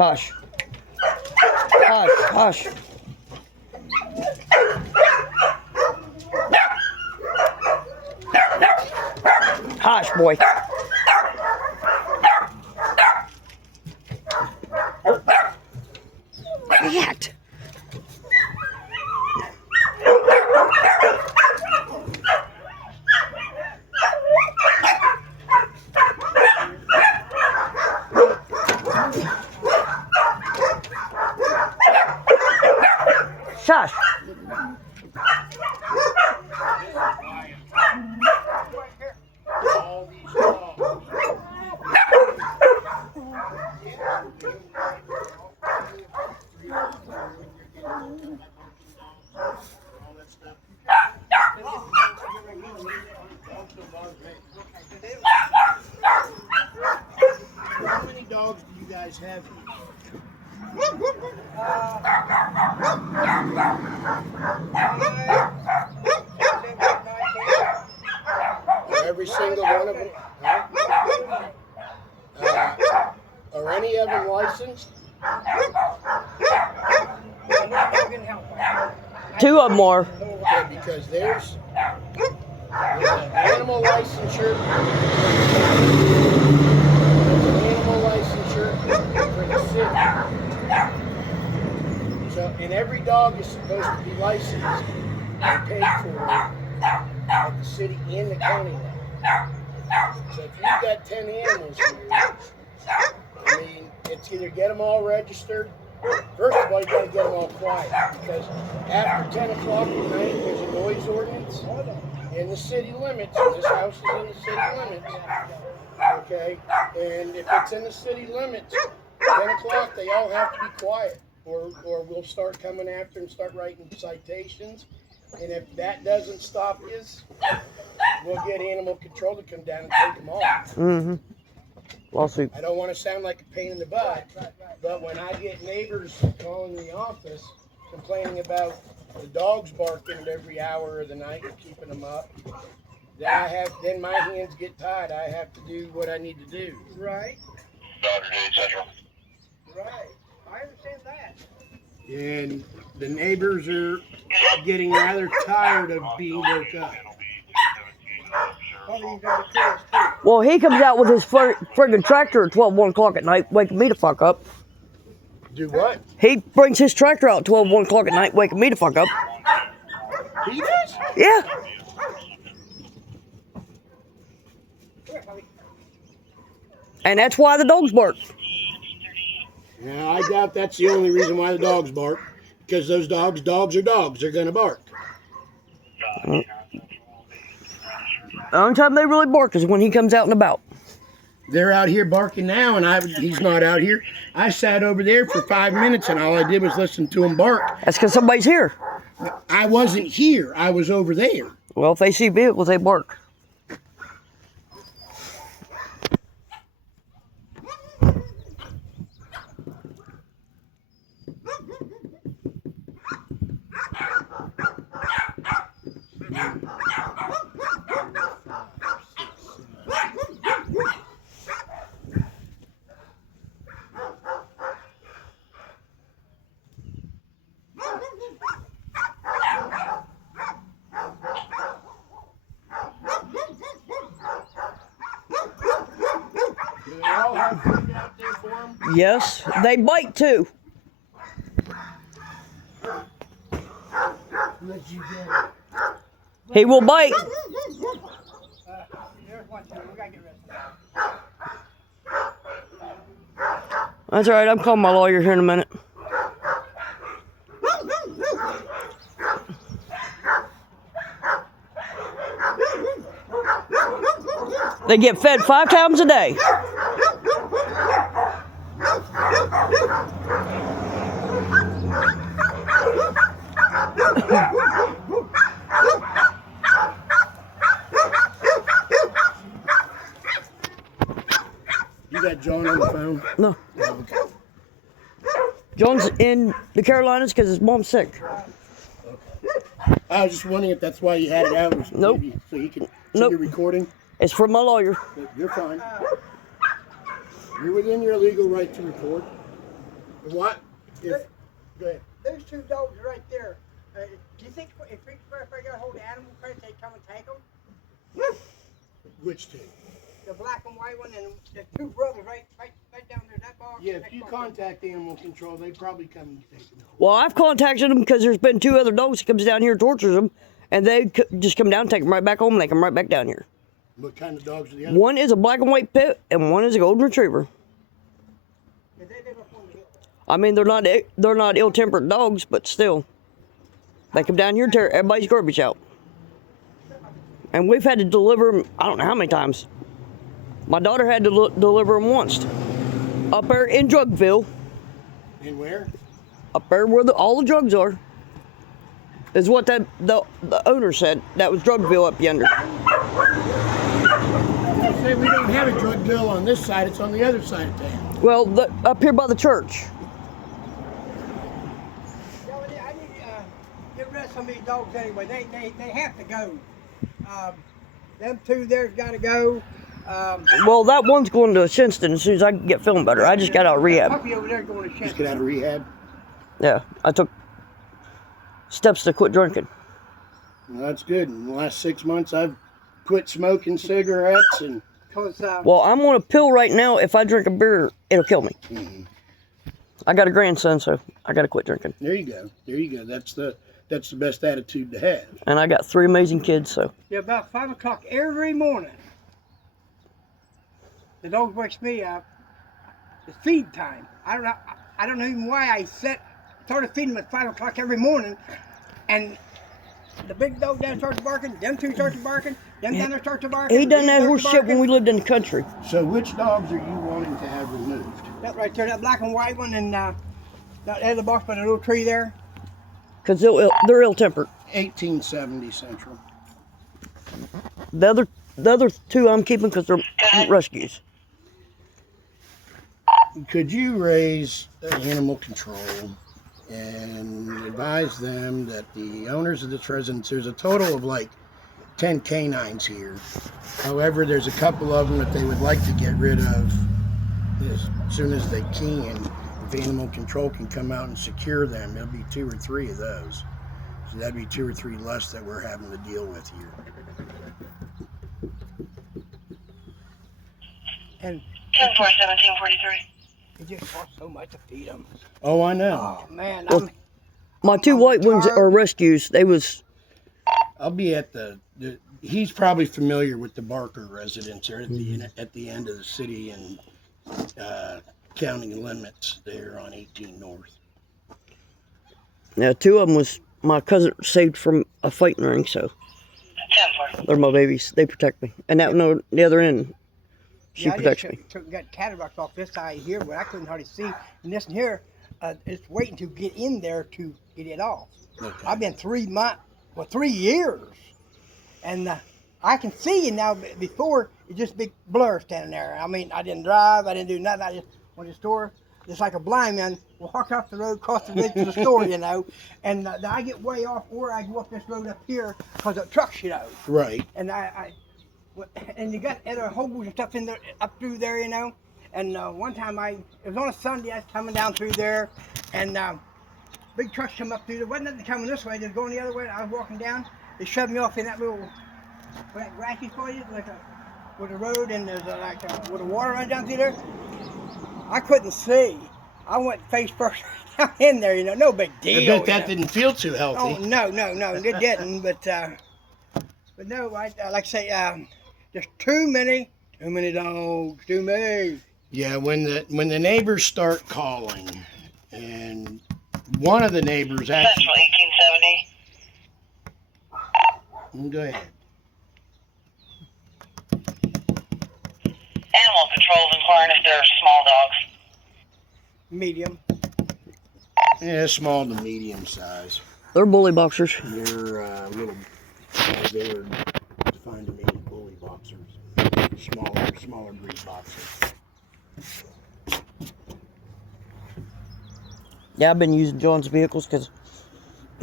Hush. Hush, hush. Hush, boy. Cat. Shush. How many dogs do you guys have? Every single one of them? Huh? Are any of them licensed? Two of them are. Okay, because there's an animal licensure. For the city. So, and every dog is supposed to be licensed and paid for at the city and the county level. So if you've got 10 animals here, I mean, it's either get them all registered. First of all, you got to get them all quiet, because after 10 o'clock at night, there's a noise ordinance in the city limits, and this house is in the city limits. Okay, and if it's in the city limits, 10 o'clock, they all have to be quiet, or we'll start coming after and start writing citations. And if that doesn't stop us, we'll get animal control to come down and take them off. Mm-hmm. Lawsuit. I don't want to sound like a pain in the butt, but when I get neighbors calling the office complaining about the dogs barking at every hour of the night and keeping them up, then my hands get tied. I have to do what I need to do. Right. Central. Right. I understand that. And the neighbors are getting rather tired of being woke up. Probably you got a curious too. Well, he comes out with his friggin' tractor at 1 o'clock at night, waking me the fuck up. Do what? He brings his tractor out at 1 o'clock at night, waking me the fuck up. He does? Yeah. And that's why the dogs bark. Yeah, I doubt that's the only reason why the dogs bark. Because those dogs are dogs. They're going to bark. The only time they really bark is when he comes out and about. They're out here barking now, and he's not out here. I sat over there for 5 minutes, and all I did was listen to him bark. That's because somebody's here. I wasn't here. I was over there. Well, if they see vehicles, they bark. Do they all have food out there for them? Yes, they bite too. He will bite. There's one too. We gotta get rid of That's all right. I'm calling my lawyer here in a minute. They get fed 5 times a day. You got John on the phone? No. Okay. John's in the Carolinas because his mom's sick. I was just wondering if that's why you had it out. Nope. Maybe so you can see Nope. your recording. It's from my lawyer. But you're fine. You're within your legal right to record. What? If, go ahead. Those two dogs right there. Do you think if I got hold of animal crates, they'd come and take them? Which two? The black and white one and the two brothers right down there. That box. Yeah, if you contact animal control, they probably come and take them. Well, I've contacted them because there's been 2 other dogs that comes down here and tortures them, and they just come down, take them right back home, and they come right back down here. What kind of dogs are the other? One is a black and white pit, and one is a golden retriever. They live up on the hill. I mean, they're not ill-tempered dogs, but still, they come down here and tear everybody's garbage out. And we've had to deliver them, I don't know how many times. My daughter had to deliver them once. Up there in Drugville, And where? up there where all the drugs are, is what the owner said. That was Drugville up yonder. They say we don't have a drug bill on this side, it's on the other side of town. Well, up here by the church. Yeah, well, I need to get rid of some of these dogs anyway. They have to go. Them two there's got to go. Well, that one's going to Shinston as soon as I can get feeling better. I just got out of rehab. Puppy over there going to Just shit. get out of rehab. Yeah, I took steps to quit drinking. Well, that's good. In the last 6 months, I've quit smoking cigarettes and. Cause Well, I'm on a pill right now. If I drink a beer, it'll kill me. Mhm. I got a grandson, so I got to quit drinking. There you go. There you go. That's the best attitude to have. And I got 3 amazing kids, so. yeah, about 5 o'clock every morning. The dog wakes me up. It's feed time. I don't know even why I started feeding them at 5 o'clock every morning, and the big dog down starts barking. Them two starts barking. Them down there starts barking. He done that these horse starts shit when barking. we lived in the country. So, which dogs are you wanting to have removed? That right there, that black and white one, and that other box by the little tree there. Because they're ill-tempered. 1870 Central. The other 2 I'm keeping because they're rescues. Could you raise animal control and advise them that the owners of this residence, there's a total of like 10 canines here. However, there's a couple of them that they would like to get rid of as soon as they can. If animal control can come out and secure them, there'll be 2 or 3 of those. So that'd be 2 or 3 less that we're having to deal with here. And 10-4-17-43. it just costs so much to feed them. Oh, I know. Oh man, Well, My 2 white ones are rescues. They was I'll be at he's probably familiar with the Barker residence there at the end of the city and county limits there on 18 North. yeah, 2 of them was my cousin saved from a fighting ring, so 10-4. they're my babies. They protect me. And that no, the other end, she yeah, protects I me. just got cataracts off this side here, but I couldn't hardly see. And this one here, it's waiting to get in there to get it off. Okay. I've been 3 years, and I can see it now. Before it just big blur standing there. I mean, I didn't drive, I didn't do nothing. I just went to the store, just like a blind man, walk off the road, cross the bridge to the store, you know. And I get way off, or I go up this road up here because of trucks, you know. Right. And and you got other holes and stuff in there, up through there, you know. And one time it was on a Sunday, I was coming down through there, and big trucks come up through there. Wasn't nothing coming this way, they was going the other way. I was walking down, they shoved me off in that little, where that grassy part is, with the road, and there's where the water runs down through there. I couldn't see. I went face first down in there, you know, no big deal. I bet that didn't feel too healthy. Oh no, it didn't. But no, like I say, there's too many dogs, too many. Yeah, when the neighbors start calling, and one of the neighbors actually. Central 1870. Go ahead. Animal Control is inquiring if there are small dogs. Medium. Yeah, small to medium size. They're bully boxers. They're little. They were defined to me as bully boxers. Smaller breed boxers. Yeah, I've been using John's vehicles because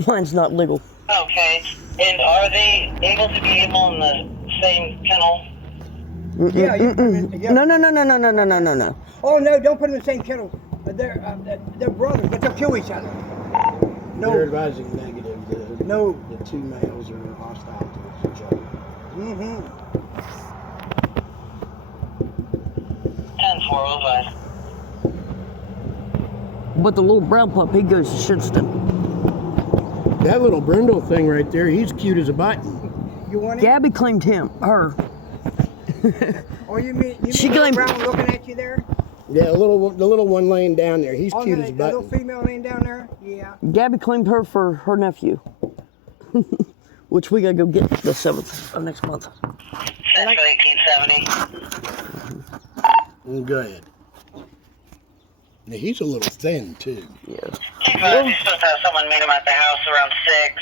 mine's not legal. Okay. And are they able to be able in the same kennel? Yeah, you put them in together. No. Oh no, don't put them in the same kennel. They're brothers, but they'll kill each other. They're No, advising negative. no. The two males are hostile towards each other. Mm-hmm. 10-4, will advise. But the little brown pup, he goes to Shinston. That little brindle thing right there, he's cute as a button. You want it? Gabby claimed her. Or you mean She the claimed- brown looking at you there? Yeah, the little one laying down there, he's cute as a the little button. female laying down there? Yeah. Gabby claimed her for her nephew. Which we gotta go get the 7th of next month. Central 1870. Go ahead. Now, he's a little thin too. Yeah. He's supposed to have someone meet him at the house around 6.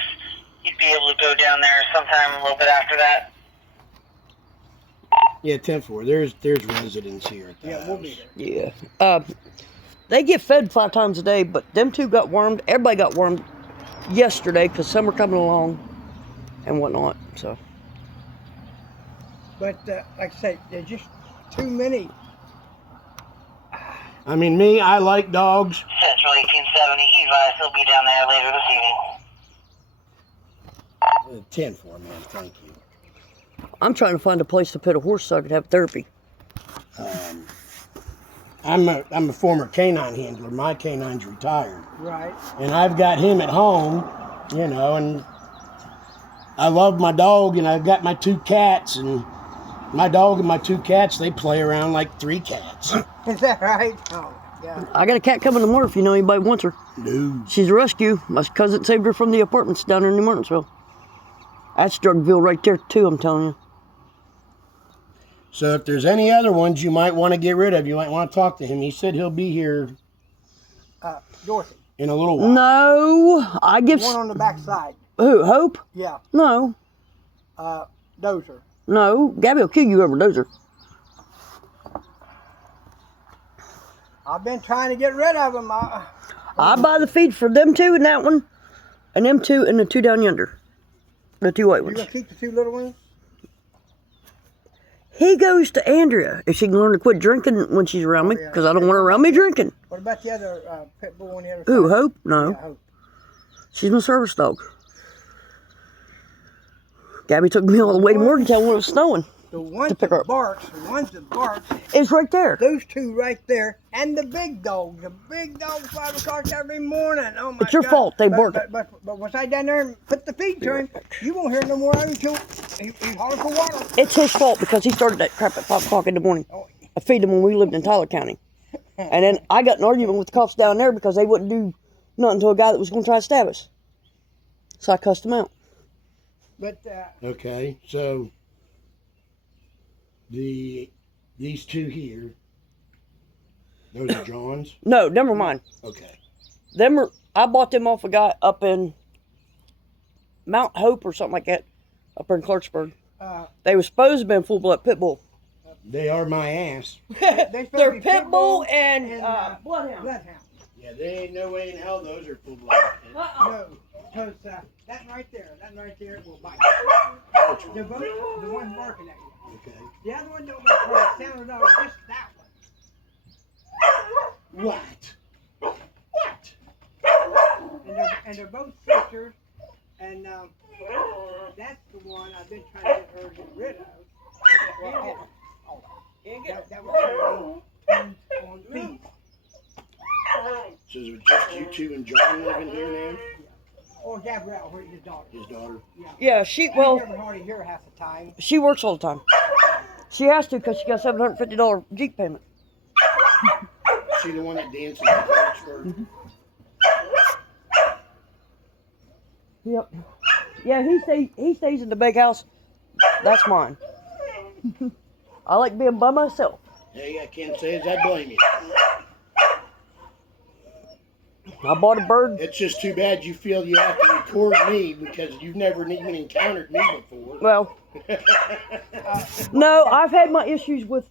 He'd be able to go down there sometime a little bit after that. Yeah, 10-4. There's residents here at the Yeah, house. we'll be there. Yeah. They get fed 5 times a day, but them two got wormed. Everybody got wormed yesterday because some were coming along and whatnot. So But like I say, there's just too many. I mean, me, I like dogs. Central 1870. He's he'll be down there later this evening. 10-4, man. Thank you. I'm trying to find a place to put a horse so I could have therapy. I'm a former canine handler. My canine's retired, Right. and I've got him at home, you know, and I love my dog, and I've got my 2 cats, and my dog and my 2 cats, they play around like 3 cats. Is that right? Oh, yeah. I got a cat coming tomorrow if you know anybody wants her. No. She's a rescue. My cousin saved her from the apartments down there in New Martinsville. That's Drugville right there too, I'm telling you. So if there's any other ones you might want to get rid of, you might want to talk to him. He said he'll be here Dorothy. in a little while. No, I give... One on the back side. Who, Hope? Yeah. No. Dozer. No, Gabby will kill you over Dozer. I've been trying to get rid of them. I buy the feed for them 2 and that one, and them 2 and the 2 down yonder. The 2 white You ones. gonna keep the 2 little ones? He goes to Andrea if she can learn to quit drinking when she's around me, yeah. because I don't want her around me drinking. What about the other pit bull on the other Who, side? Hope? No. Yeah, Hope. She's my service dog. Gabby took me all the way to Morgantown when it was snowing. The ones To pick her that up. barks, the ones that barks, It's right there. those 2 right there, and the big dog 5 o'clock every morning. Oh my It's your God. fault, they but, bark. But once I down there and put the feed to him, you won't hear no more until he hollers for water. It's his fault because he started that crap at 5 o'clock in the morning. Oh, I feed him when we lived in Tyler County. And then I got in an argument with the cops down there because they wouldn't do nothing to a guy that was going to try to stab us. So I cussed him out. but Okay, so these 2 here, those are John's? No, never mind. Okay. I bought them off a guy up in Mount Hope or something like that, up in Clarksburg. They were supposed to have been full blood pit bull. They are my ass. They're pit bull and bloodhound. bloodhound. Yeah, they ain't no way in hell those are full blood. No, because that right there will bite. They're both the ones barking at you. Okay. The other one don't make a sound at all. Just that one. What? What? And they're both sisters. And that's the one I've been trying to get her to get rid of. That was on feet. So is it just you 2 and John living here now? Or Gabrielle, his daughter. His daughter? Yeah, I never hardly hear her half the time. she works all the time. She has to because she got $750 Jeep payment. She the one that dances in Clarksburg? Yep. Yeah, he stays in the big house. That's mine. I like being by myself. Hey, I can't say as I blame you. I bought a bird. It's just too bad you feel you have to record me because you've never even encountered me before. Well, no, I've had my issues with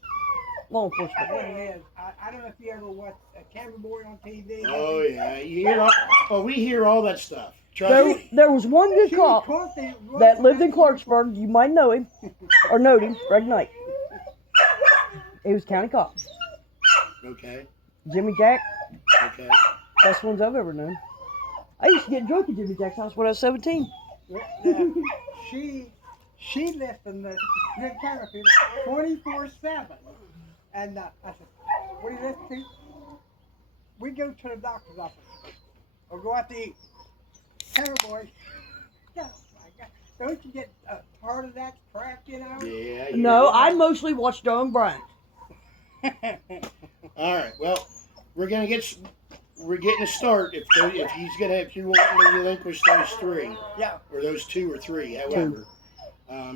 law enforcement. What it is, I don't know if you ever watched Camera Boy on TV. Oh yeah, you hear we hear all that stuff. Trust me. There was one good She cop caught the- that lived in Clarksburg. You might know him or know him, Greg Knight. He was county cop. Okay. Jimmy Jack, Okay. best ones I've ever known. I used to get drunk at Jimmy Jack's house when I was 17. Yeah, she listened to the camera feed 24/7. And I said, what do you listen to? We go to the doctor's office or go out to eat. Camera boy. Oh my God. Don't you get tired of that crap, you know? Yeah. I No, hear I mostly watch John Bryant. you. All right. Well, we're getting a start if you want to relinquish those three Yeah, or those 2 or 3, however.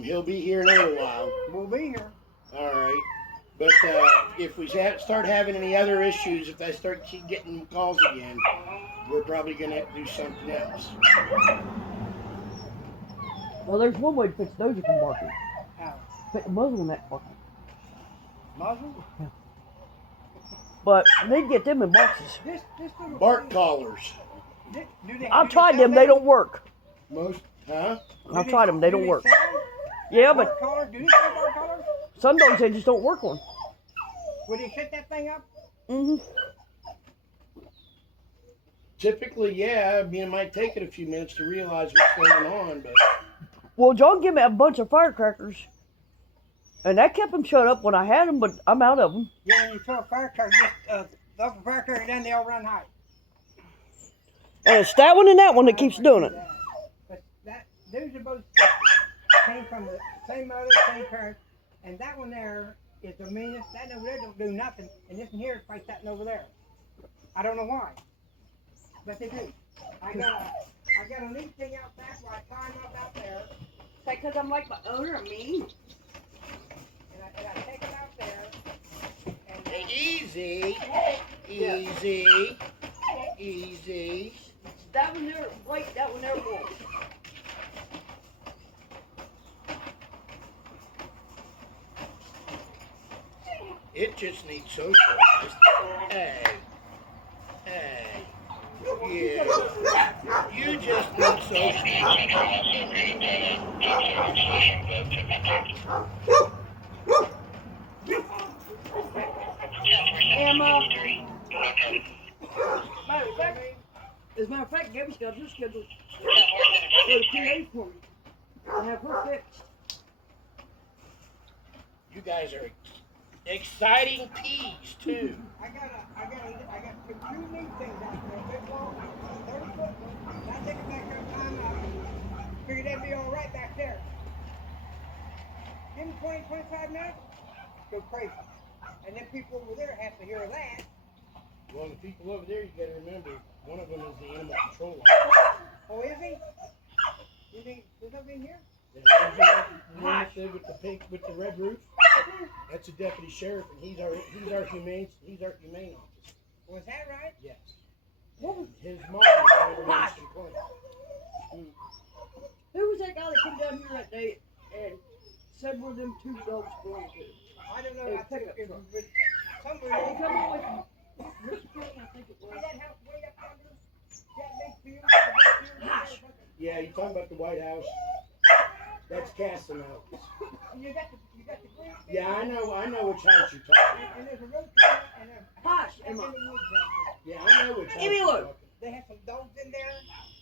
He'll be here in a little while. we'll be here. All right. But if we start having any other issues, if I keep getting calls again, we're probably going to have to do something else. Well, there's one way to fix Doja from barking. How? Put the muzzle in that fucker. Muzzle? But they'd get them in boxes. This little Bark thing, collars. I've tried them, they don't work. Most, huh? I've tried them, they don't work. Sell Yeah, but bark collars? Do they sell bark collars? some dogs, they just don't work on. Would he set that thing up? Mm-hmm. Typically, yeah. I mean, it might take it a few minutes to realize what's going on, but Well, John gave me a bunch of firecrackers. And that kept him shut up when I had them, but I'm out of them. Yeah, when you throw a firecracker, just throw a firecracker, then they all run high. And it's that one and that one that keeps doing it. But those are both sisters. Came from the same mother, same parents. And that one there is the meanest. That over there don't do nothing. And this one here fights that one over there. I don't know why. But they do. I got a neat thing out back where I tie them up out there. Because I'm like my owner of me. And I take it out there. And easy, easy. That one there, Blake, that one there, Wolf. It just needs socialized. Hey, yeah. You just need socialized. Emma. As a matter of fact, Gabby's got her scheduled to go to PA for me. I have her fixed. You guys are exciting peas too. I got two neat things out there. Big long, 30-foot one. And I take it back there and time out. Figured that'd be all right back there. Give them 20, 25 minutes, go crazy. And then people over there have to hear that. Well, the people over there, you got to remember, one of them is the animal control officer. Oh, is he? You think there's nothing here? The one with the pink with the red roof. That's a deputy sheriff, and he's our humane officer. Was that right? Yes. His mom is over Hush. complaint. Who was that guy that came down here that day and said where them 2 dogs belong to? I don't know. Hey, I think pickup it truck. was somewhere. He come away from Richfield, I think it See was. that house way up under? That big field? The big field? Hush. Yeah, you talking about the White House? That's Castle House. And you got the green field. Yeah, I know which house you're talking about. And there's a road coming and a Hush, in the Emma. woods out there. Yeah, I know which house Give me a you're look. talking. They have some dogs in there,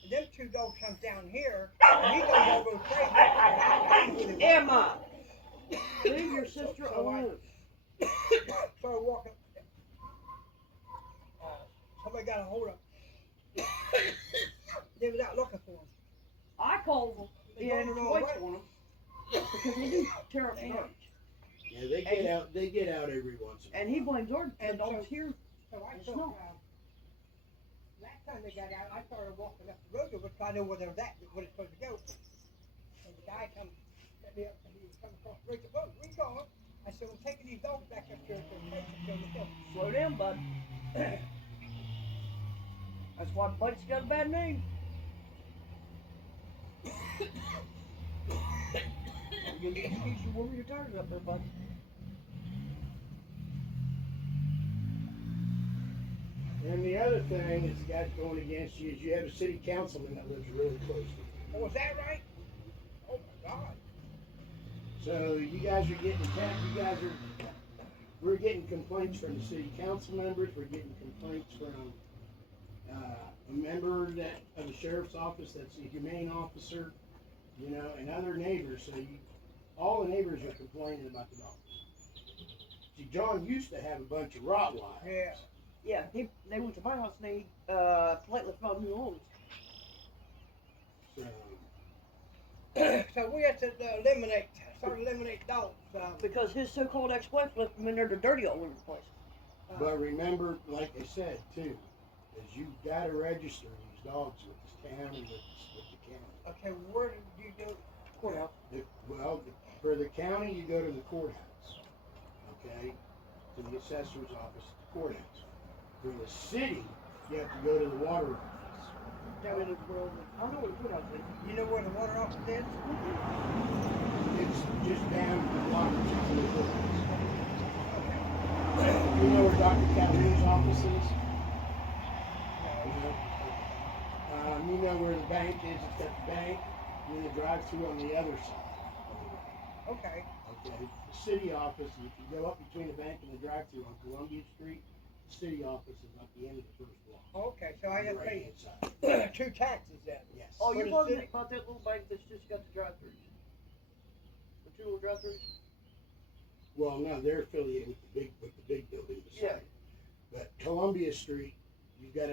and them 2 dogs comes down here, and these dogs all go crazy. Emma, leave your sister alone. Started walking. Somebody got a hold of them. They was out looking for them. I called them They and going the wrong wait way. for them because they do tear up the yard. Yeah, they get out every once in a while. And he blames George. The And dog's so- here. So I It's thought, not. last time they got out, I started walking up the road, which I know where they're at, where it's supposed to go. And the guy comes, set me up, and he was coming across the road. He said, "Where you going?" I said, "We're taking these dogs back up here to the place that's going to go." Slow down, bud. That's why Buddy's got a bad name. You're gonna excuse you warm your tires up there, bud. And the other thing that's got going against you is you have a city councilman that lives really close to you. Oh, was that right? Oh my God. So you guys are getting attacked. we're getting complaints from the city council members, we're getting complaints from, a member that, of the sheriff's office that's a humane officer, you know, and other neighbors, so all the neighbors are complaining about the dogs. See, John used to have a bunch of Rottweilers. Yeah. Yeah, they went to my house and they platelets found new homes. So, So we have to start eliminate dogs. Because his so-called ex-wife left them in there to dirty all over the place. but remember, like I said too, is you've gotta register these dogs with the county, with the county. Okay, where did you do? Courthouse. For the county, you go to the courthouse, okay? To the assessor's office at the courthouse. For the city, you have to go to the water office. Down in the world. I don't know what the courthouse is. You know where the water office is? It's just down the block from the courthouse. You know where Dr. Calhoun's office is? No. You know where the bank is? It's got the bank, and then the drive-through on the other side. Okay. Okay, the city office, if you go up between the bank and the drive-through on Columbia Street, the city office is at the end of the first block. Okay, so I On the have to pay right-hand side. 2 taxes then. Yes. Oh, For you're the talking city? about that little bank that's just got the drive-throughs. The two little drive-throughs? Well, no, they're affiliated with the big building beside. Yeah. But Columbia Street, you've got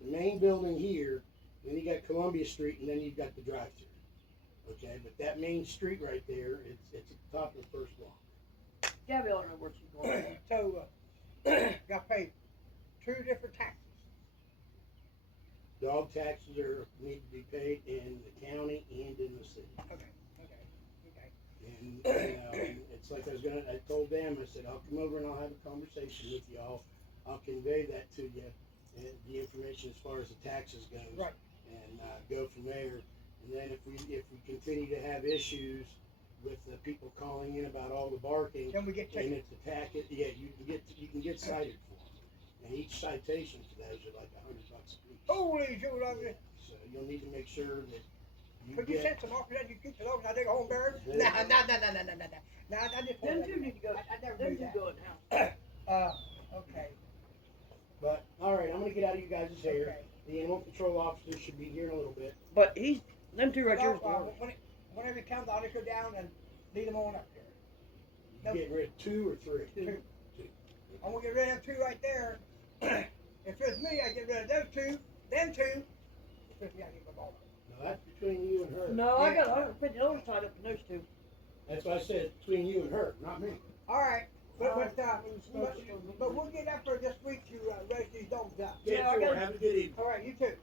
the main building here, then you got Columbia Street, and then you've got the drive-through. Okay, but that main street right there, it's at the top of the first block. Gabby, I don't know where she's going. So, got paid 2 different taxes. Dog taxes need to be paid in the county and in the city. Okay. And, it's like I told them, I said, I'll come over and I'll have a conversation with y'all. I'll convey that to you, and the information as far as the taxes goes. Right. And, go from there. And then if we continue to have issues with the people calling in about all the barking, Then we get and tickets. it's attack it, yeah, you can get cited for them. And each citation for those are like $100 a piece. Holy shoot, I was. So you'll need to make sure that you Could you get. send some offers that you keep the dogs? I take a home bird? No, no. No, I just Them two need to go. I never Them do two that. go in house. Okay. But all right, I'm gonna get out of you guys' hair. Okay. The animal control officer should be here in a little bit. But them two right there. Whenever it comes, I'll just go down and lead them on up there. You Nope. getting rid of 2 or 3? 2. I'm gonna get rid of 2 right there. If it's me, I get rid of those 2, them 2. If it's me, I get them all. No, that's between you and her. No, I got $150 tied up in those two. That's why I said it's between you and her, not me. All right. But Alright. we'll get up for this week to raise these dogs up. Yeah, I got- Have a good evening. All right, you too.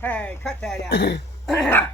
Hey, cut that out.